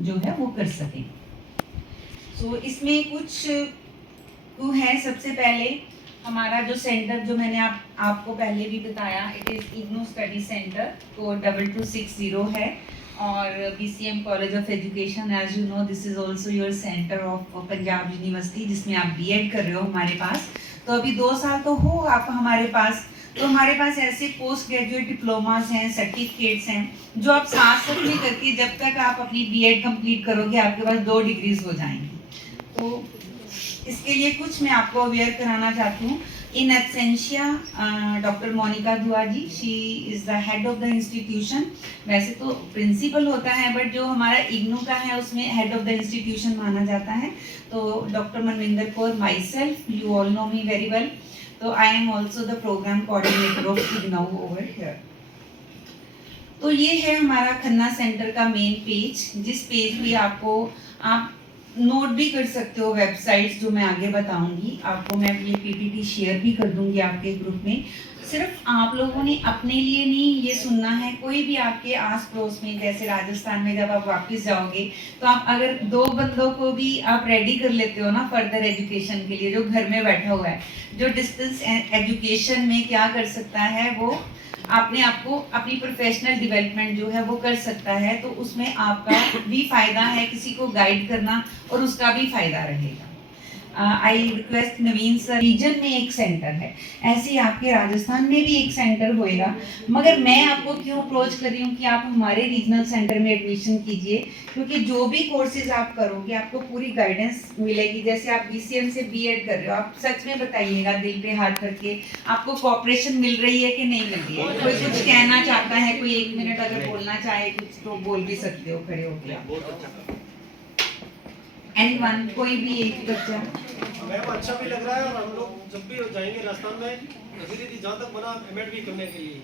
जो है वो कर सकें। सो इसमें कुछ वो है। सबसे पहले हमारा जो सेंटर जो मैंने आपको पहले भी बताया, it is IGNOU study centre, code 2260 है। और BCM college of education, as you know this is also your centre of Punjab university, जिसमें आप BEd कर रहे हो हमारे पास। तो अभी 2 साल तो हो आप हमारे पास। तो हमारे पास ऐसे पोस्ट ग्रेजुएट डिप्लोमास हैं, सर्टिफिकेट्स हैं, जो आप साथ साथ में करके जब तक आप अपनी BEd कंप्लीट करोगे आपके पास 2 डिग्रीज हो जाएंगी। तो इसके लिए कुछ मैं आपको अवेयर कराना चाहती हूँ। इन absentia doctor Monika Dua ji, she is the head of the institution. वैसे तो प्रिंसिपल होता है, बट जो हमारा इग्नू का है उसमें हेड ऑफ द इंस्टीट्यूशन माना जाता है। तो doctor Manvinder Kaur, myself, you all know me very well. तो I am also the programme coordinator of IGNOU over here. तो ये है हमारा खन्ना सेंटर का मेन पेज, जिस पेज पे आपको आप नोट भी कर सकते हो वेबसाइट्स जो मैं आगे बताऊंगी आपको। मैं ये PPT शेयर भी कर दूंगी आपके ग्रुप में। सिर्फ आप लोगों ने अपने लिए नहीं ये सुनना है, कोई भी आपके आस पड़ोस में, जैसे राजस्थान में जब आप वापस जाओगे तो आप अगर 2 बंदों को भी आप रेडी कर लेते हो ना फर्दर एजुकेशन के लिए, जो घर में बैठा हुआ है, जो डिस्टेंस एजुकेशन में क्या कर सकता है, वो आपने आपको अपनी प्रोफेशनल डेवलपमेंट जो है वो कर सकता है। तो उसमें आपका भी फायदा है, किसी को गाइड करना, और उसका भी फायदा रहेगा। I request Naveen sir, region में एक सेंटर है, ऐसे ही आपके राजस्थान में भी एक सेंटर होएगा। मगर मैं आपको क्यों अप्रोच कर रही हूँ कि आप हमारे रीजनल सेंटर में एडमिशन कीजिए, क्योंकि जो भी कोर्सेज आप करोगे आपको पूरी गाइडेंस मिलेगी। जैसे आप BCM से BEd कर रहे हो, आप सच में बताइएगा दिल पे हाथ रख के, आपको कोऑपरेशन मिल रही है कि नहीं मिल रही है? कोई कुछ कहना चाहता है, कोई 1 मिनट अगर बोलना चाहे कुछ तो बोल भी सकते हो खड़े होकर। एनीवन, कोई भी एक बच्चा। मैम अच्छा भी लग रहा है, और हम लोग जब भी जाएंगे राजस्थान में धीरे जहाँ तक बना MAd भी करने के लिए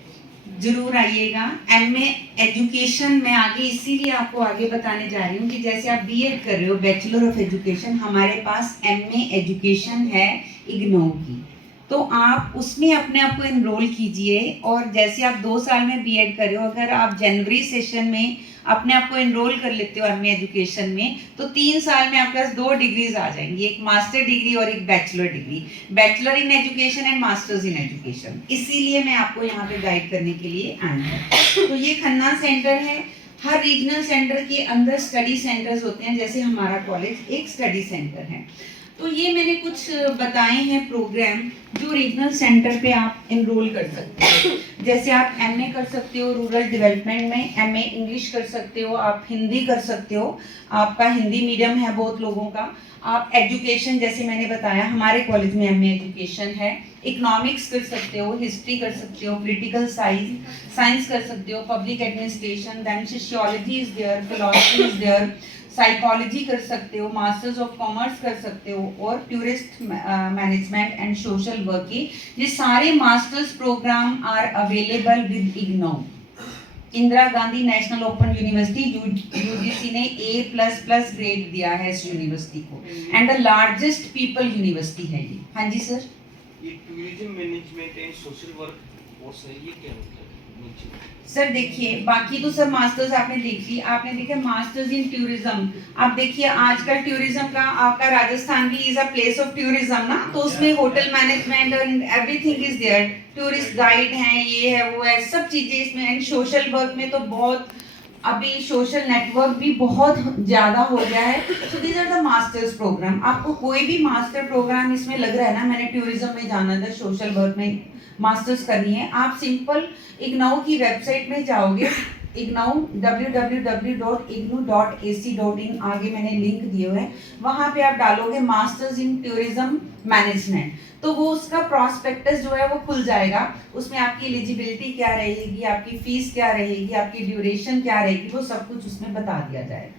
जरूर आइएगा। MA एजुकेशन मैं आगे इसीलिए आपको आगे बताने जा रही हूँ कि जैसे आप BEd कर रहे हो, बैचलर ऑफ एजुकेशन, हमारे पास MA एजुकेशन है इग्नू की। तो आप उसमें अपने आप को एनरोल कीजिए, और जैसे आप 2 साल में BEd कर रहे हो, अगर आप जनवरी सेशन में अपने आप को एनरोल कर लेते हो MA एजुकेशन में, तो 3 साल में आपके पास 2 डिग्रीज आ जाएंगी, एक मास्टर डिग्री और एक bachelor degree, bachelor in education and masters in education. इसीलिए मैं आपको यहाँ पे गाइड करने के लिए आई हूँ। तो ये खन्ना सेंटर है। हर रीजनल सेंटर के अंदर स्टडी सेंटर्स होते हैं, जैसे हमारा कॉलेज एक स्टडी सेंटर है। तो ये मैंने कुछ बताए हैं प्रोग्राम जो रीजनल सेंटर पे आप एनरोल कर सकते हो। जैसे आप MA कर सकते हो रूरल डेवलपमेंट में, MA इंग्लिश कर सकते हो, आप हिंदी कर सकते हो, आपका हिंदी मीडियम है बहुत लोगों का। आप एजुकेशन, जैसे मैंने बताया हमारे कॉलेज में MA एजुकेशन है, इकोनॉमिक्स कर सकते हो, हिस्ट्री कर सकते हो, पॉलिटिकल साइंस कर सकते हो, public administration, then sociology is there, philosophy is there, psychology कर सकते हो, मास्टर्स ऑफ कॉमर्स कर सकते हो, और tourist management and social work की ये सारे masters programme are available with IGNOU. Indira Gandhi national open university UGC ने A++ ग्रेड दिया है इस यूनिवर्सिटी को, and the largest people university है ये। हाँ जी सर। ये tourism management and social work course है, ये क्या होता है? सर देखिए, बाकी तो सब मास्टर्स आपने देख ली, आपने देखा मास्टर्स इन टूरिज्म। आप देखिए आजकल टूरिज्म का आपका राजस्थान भी is a place of tourism ना, तो उसमें hotel management and everything is there, tourist guide हैं, ये है वो है, सब चीजें इसमें। एंड सोशल वर्क में तो बहुत, अभी सोशल नेटवर्क भी बहुत ज़्यादा हो गया है। So these are the masters programme. आपको कोई भी मास्टर प्रोग्राम इसमें लग रहा है ना, मैंने टूरिज्म में जाना था, सोशल वर्क में मास्टर्स करनी है, आप सिंपल इग्नू की वेबसाइट में जाओगे, इग्नू www.ignu.ac.in, आगे मैंने लिंक दिए हुए हैं, वहाँ पे आप डालोगे मास्टर्स इन टूरिज्म मैनेजमेंट, तो वो उसका प्रॉस्पेक्टस जो है वो खुल जाएगा। उसमें आपकी एलिजिबिलिटी क्या रहेगी, आपकी फीस क्या रहेगी, आपकी ड्यूरेशन क्या रहेगी, वो सब कुछ उसमें बता दिया जाएगा।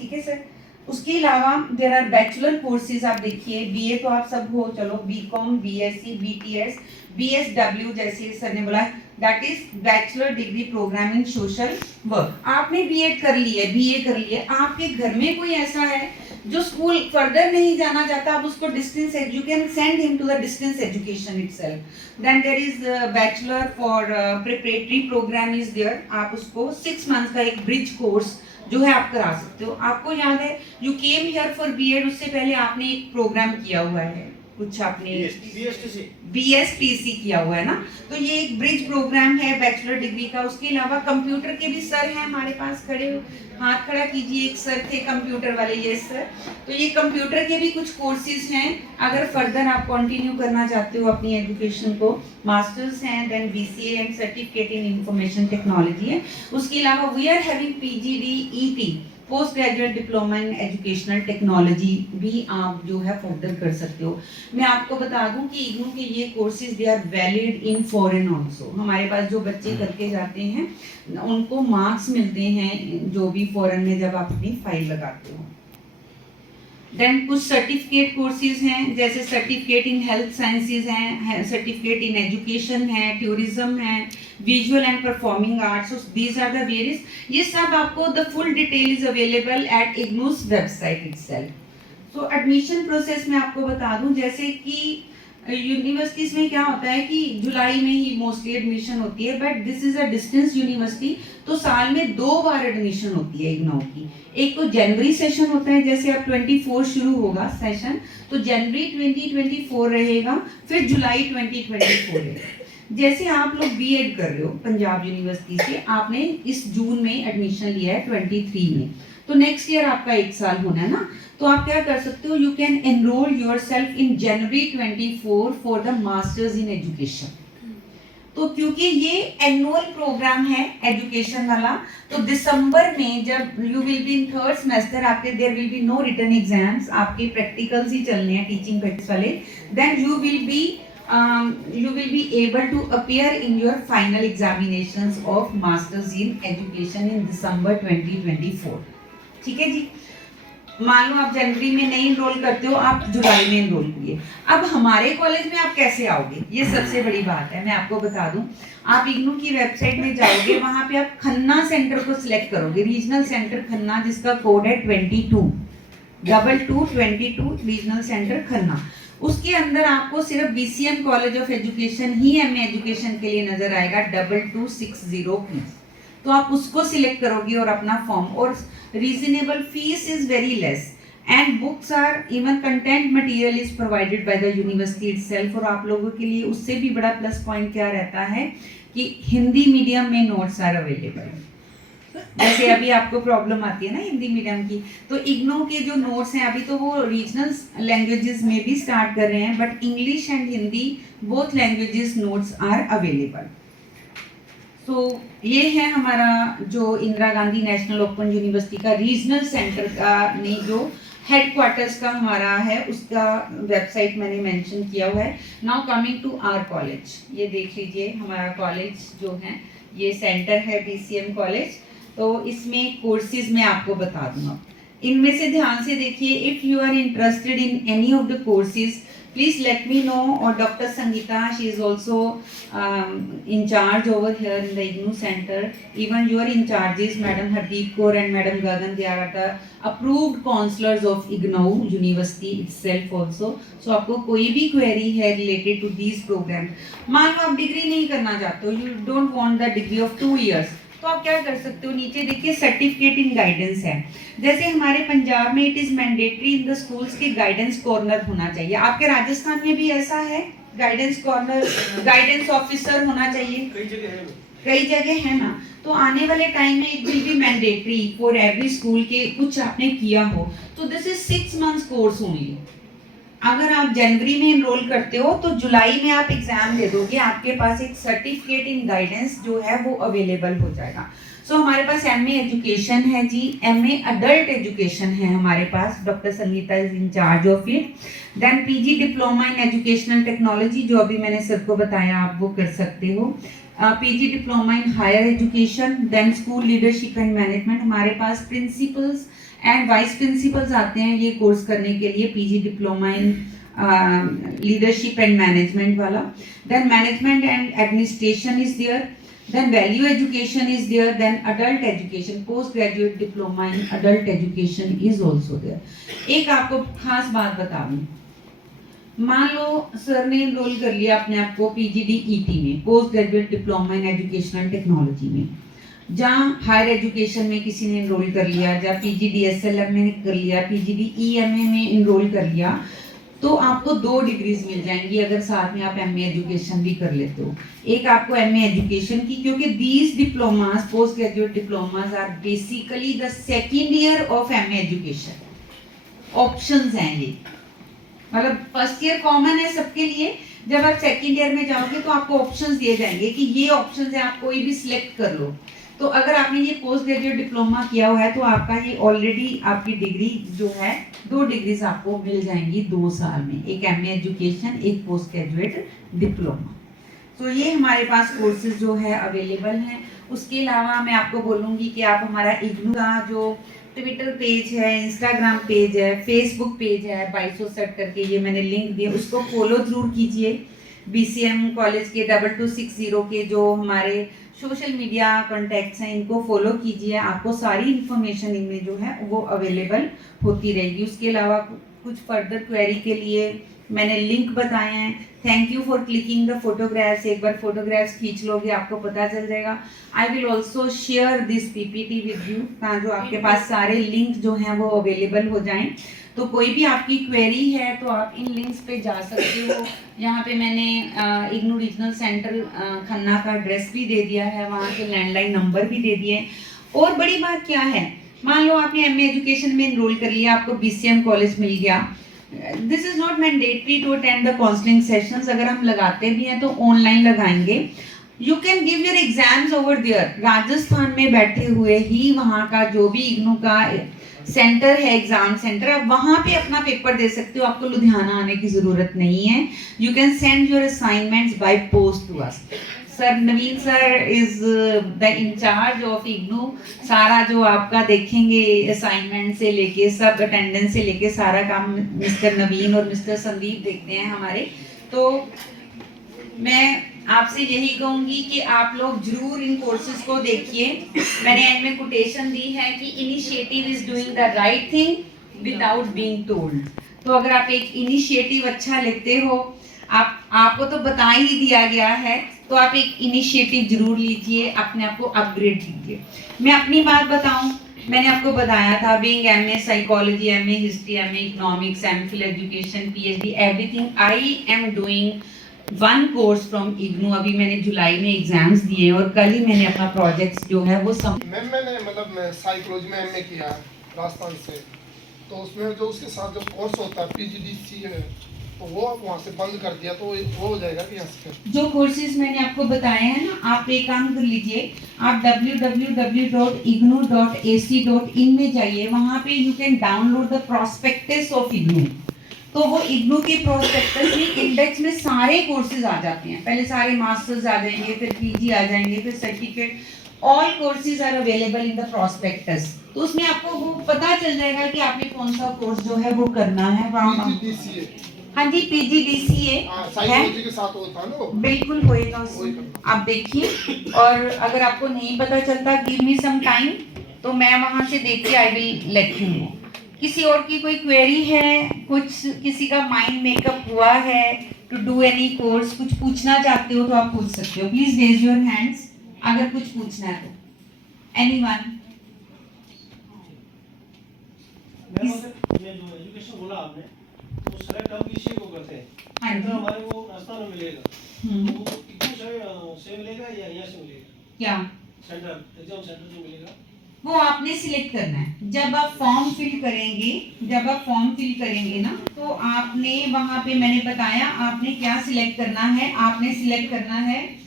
ठीक है सर। उसके अलावा देयर आर बैचलर कोर्सेज। आप देखिए BA तो आप सब हो, चलो BCom, BSc, BTS, BSW, जैसे सर ने बोला, that is bachelor degree programme in social work. आपने BEd कर ली है, BA कर ली है, आपके घर में कोई ऐसा है जो स्कूल फर्दर नहीं जाना चाहता, आप उसको distance, you can send him to the distance education itself. Then there is bachelor for preparatory programme is there, आप उसको 6 मंथ्स का एक ब्रिज कोर्स जो है आप करा सकते हो। आपको याद है you came here for BEd, उससे पहले आपने एक प्रोग्राम किया हुआ है, कुछ आपने बीएसटीसी किया हुआ है ना, तो ये एक ब्रिज प्रोग्राम है बैचलर डिग्री का। उसके अलावा कंप्यूटर के भी सर हैं हमारे पास खड़े, हाथ खड़ा कीजिए, एक सर थे कंप्यूटर वाले, ये सर। तो ये कंप्यूटर के भी कुछ कोर्सेज हैं, अगर फर्दर आप कंटिन्यू करना चाहते हो अपनी एजुकेशन को, मास्टर्स हैं, then BCA and certificate in information technology है। उसके अलावा we are having PGDET, post graduate diploma in educational technology भी आप जो है फर्दर कर सकते हो। मैं आपको बता दूं कि इग्नू के ये courses they are valid in foreign also. हमारे पास जो बच्चे करके जाते हैं उनको मार्क्स मिलते हैं जो भी फॉरेन में जब आप अपनी फाइल लगाते हो। देन कुछ सर्टिफिकेट कोर्सेज हैं, जैसे सर्टिफिकेट इन हेल्थ साइंसेज हैं, सर्टिफिकेट इन एजुकेशन है, टूरिज्म है, visual and performing arts, these are the various. ये सब आपको the full detail is available at IGNOU's website itself. So admission process में आपको बता दूं, जैसे कि यूनिवर्सिटीज में क्या होता है कि जुलाई में ही मोस्टली एडमिशन होती है, but this is a distance university, तो साल में 2 बार एडमिशन होती है इग्नू की। एक तो जनवरी सेशन होता है, जैसे अब 24 शुरू होगा सेशन, तो जनवरी 2024 रहेगा, फिर जुलाई 2024 रहेगा। जैसे आप लोग बीएड कर रहे हो पंजाब यूनिवर्सिटी से, आपने इस जून में एडमिशन लिया है 23 में, तो नेक्स्ट ईयर आपका 1 साल होना है ना, तो आप क्या कर सकते हो, you can enrol yourself in January 24 for the masters in education. तो क्योंकि ये एनुअल प्रोग्राम है एजुकेशन वाला, तो दिसंबर में जब you will be in 3rd semester, आपके there will be no written exams, आपके प्रैक्टिकल्स ही चलने हैं टीचिंग प्रैक्टिस वाले, then you will be able to appear in your final examinations of masters in education in December 2024। ठीक है जी। मान लो आप जनवरी में नहीं इनरोल करते हो, आप जुलाई में इनरोल किए। अब हमारे कॉलेज में आप कैसे आओगे, ये सबसे बड़ी बात है। मैं आपको बता दूं, आप इग्नू की वेबसाइट में जाओगे, वहां पे आप खन्ना सेंटर को सिलेक्ट करोगे, रीजनल सेंटर खन्ना, जिसका कोड है 2222 रीजनल सेंटर खन्ना। उसके अंदर आपको सिर्फ BCM college of education he MA education के लिए नजर आएगा 2260 प्लीज, तो आप उसको सिलेक्ट करोगे और अपना फॉर्म, और reasonable fees is very less and books are even content material is provided by the university itself. और आप लोगों के लिए उससे भी बड़ा प्लस पॉइंट क्या रहता है कि हिंदी मीडियम में नोट्स आर अवेलेबल। जैसे अभी आपको प्रॉब्लम आती है ना हिंदी मीडियम की, तो इग्नो के जो नोट्स हैं अभी तो वो रीजनल लैंग्वेजेस में भी स्टार्ट कर रहे हैं, but English and Hindi both languages notes are available. तो ये है हमारा जो Indira Gandhi national open university का रीजनल सेंटर का नहीं, जो हेडक्वार्टर्स का हमारा है, उसका वेबसाइट मैंने मेंशन किया हुआ है। Now coming to our college, ये देख लीजिए हमारा कॉलेज जो है, ये सेंटर है बीसीएम कॉलेज। तो इसमें कोर्सेज मैं आपको बता दूंगा, इनमें से ध्यान से देखिए। If you are interested in any of the courses, please let me know, or Dr. Sangeeta, she is also in charge over here in the IGNOU center. Even your in charges, Madam Hardeep Kaur and Madam Gagan, they are the approved counselors of IGNOU University itself also. So आपको कोई भी query है related to these programs, मान लो आप degree नहीं करना चाहते हो, you don't want the degree of 2 years, तो आप क्या कर सकते हो, नीचे देखिए सर्टिफिकेट इन गाइडेंस है। जैसे हमारे पंजाब में it is mandatory in the schools के गाइडेंस कॉर्नर होना चाहिए, आपके राजस्थान में भी ऐसा है, गाइडेंस कॉर्नर, गाइडेंस ऑफिसर होना चाहिए, कई जगह है ना। तो आने वाले टाइम में it will be mandatory for every school के कुछ आपने किया हो, तो this is 6 months course only. अगर आप जनवरी में एनरोल करते हो तो जुलाई में आप एग्जाम दे दोगे, आपके पास एक सर्टिफिकेट इन गाइडेंस जो है वो अवेलेबल हो जाएगा। सो हमारे पास एमए एजुकेशन है जी, एमए अडल्ट एजुकेशन है हमारे पास, doctor Sangeeta is in charge of it. Then PG diploma in educational technology, जो अभी मैंने सबको बताया आप वो कर सकते हो। PG diploma in higher education, then school leadership and management, हमारे पास प्रिंसिपल्स एंड वाइस प्रिंसिपल्स आते हैं ये कोर्स करने के लिए, PG diploma in leadership and management वाला। Then management and administration is there, then value education is there, then adult education, postgraduate diploma in adult education is also there। एक आपको खास बात बता दूं, मान लो सर ने एनरोल कर लिया अपने आप को पीजीडीईटी में, post graduate diploma in educational technology में, जहाँ हायर एजुकेशन में किसी ने इनरोल कर लिया, या PGDSLM में कर लिया, PGDEMA में इनरोल कर लिया, तो आपको 2 डिग्रीज मिल जाएंगी अगर साथ में आप MA एजुकेशन भी कर लेते हो। एक आपको MA एजुकेशन की, क्योंकि these diplomas, post graduate diplomas are basically the second year of MA education. Options हैं ये, मतलब फर्स्ट ईयर कॉमन है सबके लिए, जब आप सेकेंड ईयर में जाओगे तो आपको ऑप्शंस दिए जाएंगे कि ये ऑप्शंस है, आप कोई भी सिलेक्ट कर लो। तो अगर आपने ये पोस्ट ग्रेजुएट डिप्लोमा किया हुआ है तो आपका ये ऑलरेडी आपकी डिग्री जो है 2 डिग्रीज आपको मिल जाएंगी 2 साल में, एक MA एजुकेशन, एक पोस्ट ग्रेजुएट डिप्लोमा। तो ये हमारे पास कोर्सेज जो है अवेलेबल हैं। उसके अलावा मैं आपको बोलूँगी कि आप हमारा इग्नू का जो ट्विटर पेज है, इंस्टाग्राम पेज है, फेसबुक पेज है, 2260 करके ये मैंने लिंक दिया, उसको फॉलो जरूर कीजिए। BCM कॉलेज के 2260 के जो हमारे सोशल मीडिया कॉन्टैक्ट्स हैं इनको फॉलो कीजिए, आपको सारी इन्फॉर्मेशन इनमें जो है वो अवेलेबल होती रहेगी। उसके अलावा कुछ फर्दर क्वेरी के लिए मैंने लिंक बताए हैं। Thank you for clicking the photographs. एक बार फोटोग्राफ्स खींच लोगे आपको पता चल जाएगा। I will also share this PPT with you, जो आपके पास सारे लिंक जो हैं वो अवेलेबल हो जाएं। तो कोई भी आपकी क्वेरी है तो आप इन लिंक्स पे जा सकते हो। यहाँ पे मैंने इग्नू रीजनल सेंटर खन्ना का एड्रेस भी दे दिया है, वहाँ के लैंडलाइन नंबर भी दे दिए। और बड़ी बात क्या है, मान लो आपने MA एजुकेशन में इनरोल कर लिया, आपको BCM कॉलेज मिल गया, this is not mandatory to attend the counselling sessions. अगर हम लगाते भी हैं तो ऑनलाइन लगाएंगे। You can give your exams over there, Rajasthan में बैठे हुए ही वहाँ का जो भी इग्नू का सेंटर है, एग्जाम सेंटर, आप वहाँ पे अपना पेपर दे सकते हो, आपको लुधियाना आने की ज़रूरत नहीं है। You can send your assignments by post to us. Sir Naveen sir is the incharge of IGNOU, सारा जो आपका देखेंगे असाइनमेंट से लेके सब अटेंडेंस से लेके सारा काम मिस्टर नवीन और मिस्टर संदीप देखते हैं हमारे। तो मैं आपसे यही कहूंगी कि आप लोग जरूर इन कोर्सेज को देखिए। मैंने एंड में कोटेशन दी है कि initiative is doing the right thing without being told. तो अगर आप एक इनिशिएटिव अच्छा लेते हो, आपको तो बता ही दिया गया है, तो आप एक इनिशिएटिव जरूर लीजिए, अपने आप को अपग्रेड कीजिए। मैं अपनी बात बताऊं, मैंने आपको बताया था being MA psychology, MA history, MA economics, MPhil education, PhD, everything I am doing one course from IGNOU. अभी मैंने जुलाई में एग्जाम्स दिए और कल ही मैंने अपना प्रोजेक्ट जो है वो मैंने मतलब मैं साइकोलॉजी में MA किया है राजस्थान से, तो उसमें जो उसके साथ जो कोर्स होता है PGDC है, तो वो वहाँ से बंद कर दिया, तो वो हो जाएगा कि यहाँ से जो कोर्सेज मैंने आपको बताए हैं ना, आप एक काम कर लीजिए, आप www.ignu.ac.in में जाइए, वहाँ पे you can download the prospectus of IGNOU. तो वो इग्नू के प्रोस्पेक्टस में इंडेक्स में सारे कोर्सेज आ जाते हैं। पहले सारे मास्टर्स आ जाएंगे, फिर PG आ जाएंगे, फिर certificate, all courses are available in the prospectus. तो उसमें आपको वो पता चल जाएगा कि आपने कौन सा कोर्स जो है वो करना है। PGDCA, हाँ जी, PGDCA साइकोलॉजी के साथ होता है ना, बिल्कुल होएगा उसमें, आप देखिए। और अगर आपको नहीं पता चलता, गिव मी सम टाइम, तो मैं वहां से देख के I will let you know. किसी और की कोई क्वेरी है, कुछ किसी का माइंड मेकअप हुआ है टू डू एनी कोर्स, कुछ पूछना चाहते हो तो आप पूछ सकते हो। प्लीज रेज योर हैंड्स अगर कुछ पूछना है तो। एनीवन? ये जो एजुकेशन बोला आपने, वो सेलेक्ट हम किसी को करते हैं, हाँ जी। हमारे वो रास्ता में मिलेगा, तो वो इग्नू से मिलेगा या यहाँ से मिलेगा? क्या सेंटर, एग्जाम सेंटर से मिलेगा? वो आपने सिलेक्ट करना है। जब आप फॉर्म फिल करेंगे ना, तो आपने वहाँ पे मैंने बताया आपने क्या सिलेक्ट करना है। आपने सिलेक्ट करना है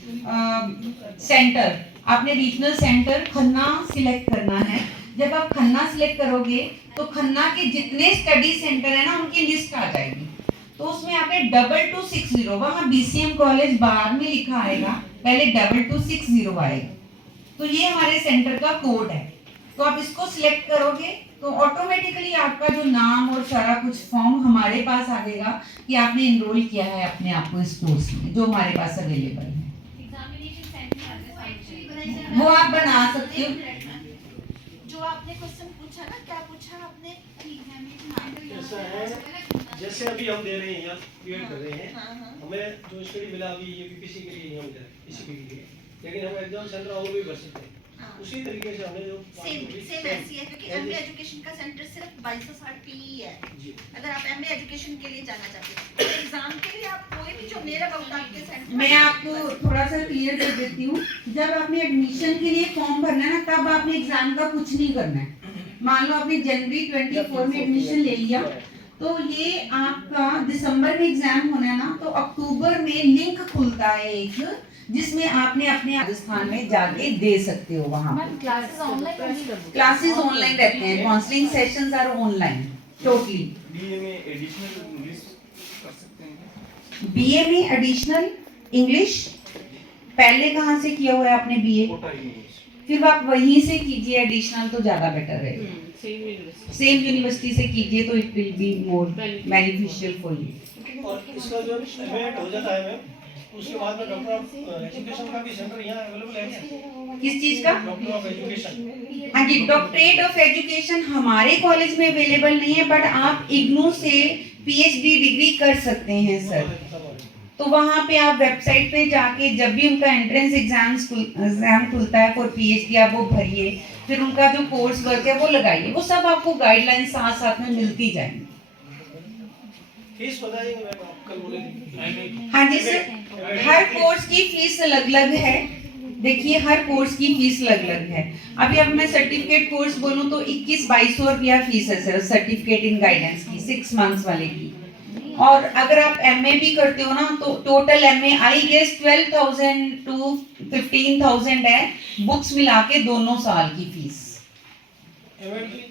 सेंटर, आपने रीजनल सेंटर खन्ना सिलेक्ट करना है। जब आप खन्ना सिलेक्ट करोगे तो खन्ना के जितने स्टडी सेंटर है ना, उनकी लिस्ट आ जाएगी। तो उसमें आपने 2260, वहाँ BCM कॉलेज बाद में लिखा आएगा, पहले 2260 आएगा। तो ये हमारे सेंटर का कोड है। तो आप इसको सिलेक्ट करोगे तो ऑटोमेटिकली आपका जो नाम और सारा कुछ फॉर्म हमारे पास आ जाएगा कि आपने इनरोल किया है अपने आप को इस कोर्स में, जो हमारे पास अवेलेबल है। वो आप बना सकते हो। जो आपने क्वेश्चन पूछा ना, क्या पूछा आपने? ऐसा है, जैसे अभी हम दे रहे हैं या क्रिएट कर रहे हैं, हमें जो स्टडी मिला अभी ये PPC के लिए हम दे रहे हैं, PCP के लिए, लेकिन हम एग्जाम सेंटर और भी भर सकते हैं। हाँ। उसी तरीके से हमने जो सेम ऐसी है क्योंकि एमए एजुकेशन का सेंटर सिर्फ 2260 पी है। जी अगर आप एमए एजुकेशन के लिए जाना चाहते हैं तो एग्जाम के लिए आप कोई भी जो नियर अबाउट आपके सेंटर मैं आपको थोड़ा सा क्लियर कर देती हूँ। जब आपने एडमिशन के लिए फॉर्म भरना है ना, तब आपने एग्जाम का कुछ नहीं करना है। मान लो आपने जनवरी 24 में एडमिशन ले लिया, तो ये आपका दिसंबर में एग्जाम होना है ना, तो अक्टूबर में लिंक खुलता है एक, जिसमें आपने अपने राजस्थान में जाके दे सकते हो। वहाँ क्लासेस ऑनलाइन क्लासेस ऑनलाइन रहते हैं, counselling sessions are online totally. BA में एडिशनल इंग्लिश कर सकते हैं? बीए में एडिशनल इंग्लिश पहले कहाँ से किया हुआ है आपने बीए? कोटा यूनिवर्सिटी। फिर आप वहीं से कीजिए एडिशनल, तो ज्यादा बेटर रहेगा। सेम यूनिवर्सिटी से कीजिए तो it will be more beneficial for you. और इसका जो एडमिट हो जाता है मैम, उसके बाद में डॉक्टर ऑफ एजुकेशन का भी सेंटर यहाँ अवेलेबल है क्या? किस चीज का? Doctor of education. हाँ जी, डॉक्टरेट ऑफ एजुकेशन हमारे कॉलेज में अवेलेबल नहीं है, बट आप इग्नू से पीएचडी डिग्री कर सकते हैं सर। तो वहाँ पे आप वेबसाइट पे जाके जब भी उनका एंट्रेंस एग्जाम खुलता है फॉर पीएचडी, आप वो भरिए, फिर उनका जो कोर्स वर्क है वो लगाइए। वो सब आपको गाइडलाइंस साथ साथ में मिलती जाएंगी। फीस बताइएगा मैम, आप कल बोले थे। हाँ जी सर, हर कोर्स की फीस अलग अलग है। देखिए हर कोर्स की फीस अलग अलग है। अभी अब मैं सर्टिफिकेट कोर्स बोलूँ तो 21-2200 रुपया फीस है सर, सर्टिफिकेट इन गाइडेंस की 6 मंथ्स वाले की। और अगर आप एमए भी करते हो ना, तो total MA I guess 12,000 to 15,000 है, बुक्स मिला के दोनों साल की फीस। एमएड की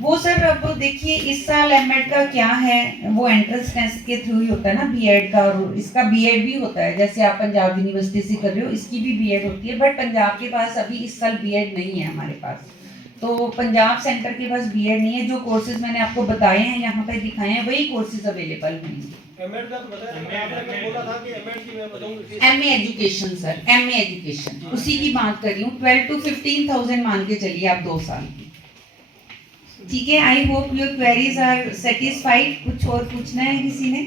वो सर अब देखिए इस साल एमएड का क्या है, वो एंट्रेंस टेस्ट के थ्रू ही होता है ना बीएड का, और इसका बीएड भी होता है। जैसे आप पंजाब यूनिवर्सिटी से कर रहे हो, इसकी भी बीएड होती है, बट पंजाब के पास अभी इस साल बीएड नहीं है हमारे पास। तो पंजाब सेंटर के पास बीएड नहीं है। जो कोर्सेज मैंने आपको बताए हैं यहाँ पे दिखाए हैं, वही कोर्सेज अवेलेबल हैं। एमएड का तो बताया, आपने कल बोला था कि एमएड की मैं बताऊंगी fees. MA education sir, MA education उसी की बात कर रही हूँ। 12 to 15,000 मान के चलिए आप 2 साल की। ठीक है, I hope your queries are satisfied. कुछ और पूछना है किसी ने?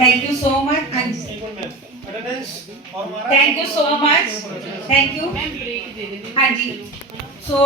Thank you so much. Attendance और हमारा thank you so much, thank you. हाँ जी, सो